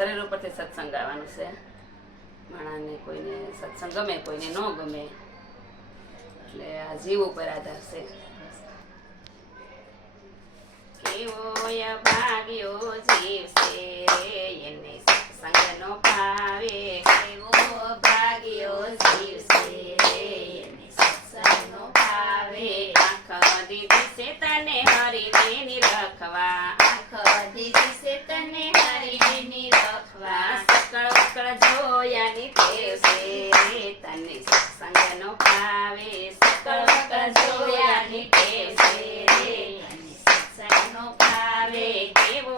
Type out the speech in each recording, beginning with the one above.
શરીર ઉપરથી સત્સંગ ગાવાનું છે. માણાને કોઈને સત્સંગ ગમે, કોઈને ન ગમે, એટલે આ જીવ ઉપર આધાર છે. કેવો ભાગ્યો જીવ છે એને સત્સંગ નો ભાવે, કેવો ભાગ્યો જીવ છે એને સત્સંગ નો ભાવે. આંખ દીધી છે તને હરીને નિરખવા, આંખ દીધી છે તને હરીને નિરખવા. સકળ વકળ જોયાની ટેવ છે તને સત્સંગ નો ભાવે, સકળ વકળ જોયાની ટેવ છે તને સત્સંગ નો ભાવે. કેવો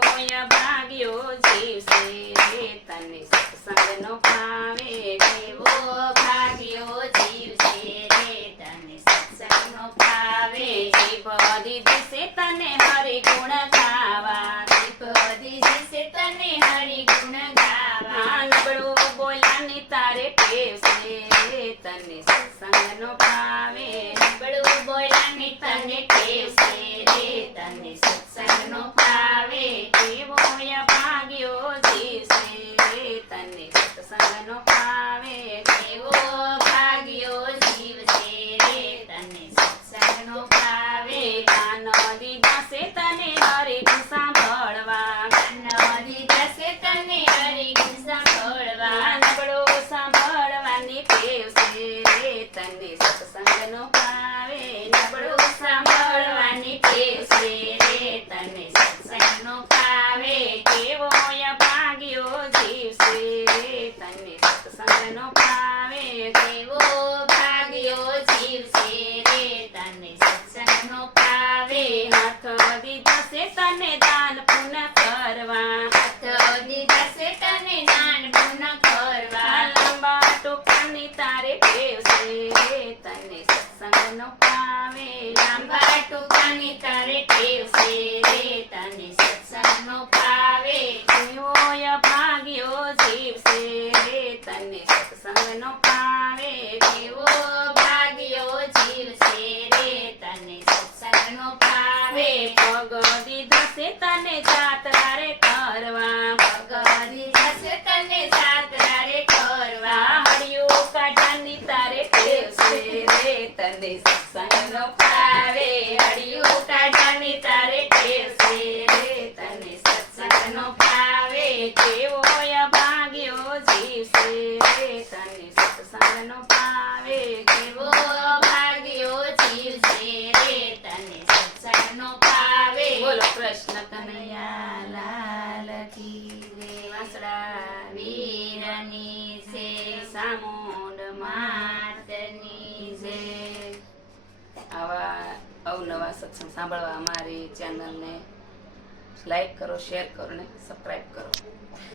ભાગ્યો જીવ છે તને સત્સંગ નો ભાવે, કેવો ભાગ્યો જીવ છે રે તને સત્સંગ નો ભાવે. જીભ દીધી છે તને હરિ ગુણ ગાવા, જીભ દીધી છે તને હરિ ગુણ ગાવા. નબળું બોલાની તારે ટેવ છે તને સત્સંગ નો ભાવે, નબળું બોલવાની તને ટેવ છે રે તને સત્સંગ નો ભાવે. કેવો ભાગ્યો જીવ છે તને સત્સંગ નો ભાવે. કેવો ભાગ્યો જીવ છે રે તને સત્સંગ નો ભાવે. કાન દીધા છે તને હરિ ગુણ સાંભળવા, કાન દીધા છે તને હરિ ગુણ સાંભળવા. નબળો સાંભળવાની ટેવ છે તને સત્સંગ નો ભાવે, નબળો સાંભળવાની ટેવ છે તને સત્સંગ નો ભાવે. કેવો ભાગ્યો જીવ છે તને સત્સંગ નો ભાવે. કેવો ભાગ્યો જીવ છે રે તને સત્સંગ નો ભાવે. હાથ દીધા છે તને દાન પુન કરવા, હાથ દીધા છે તને દાન પુણ્ય કરવા. લાંબા ટૂંકાની તારે ટેવ છે તને સત્સંગ નો ભાવે, લાંબા ટૂંકાની તારે ટેવ છે રે તને સત્સંગ નો ભાવે. કેવો ભાગ્યો જીવ છે તને સત્સંગ નો ભાવે. કેવો ભાગ્યો જીવ છે રે તને સત્સંગ નો ભાવે. પગ દીધા છે તને જાત્રા રે કરવા, પગ દીધા છે તને જાત્રા રે કરવા. હળિયું કાઢવાની તારે ટેવ છે તને સત્સંગ નો ભાવે. હળિયું કાઢવાની તારે ટેવ છે તને સત્સંગ નો ભાવે. કેવો ભાગ્યો જીવ છે તને સત્સંગ નો ભાવે. કેવો ભાગ્યો જીવ છે રે તને સત્સંગ નો ભાવે. બોલો કૃષ્ણ કનૈયા લાલ કી રે. વાસડા વીરની છે સામુંડ માતની છે. આવા અવનવા સત્સંગ સાંભળવા અમારી ચેનલને લાઈક કરો, શેર કરો ને સબસ્ક્રાઈબ કરો.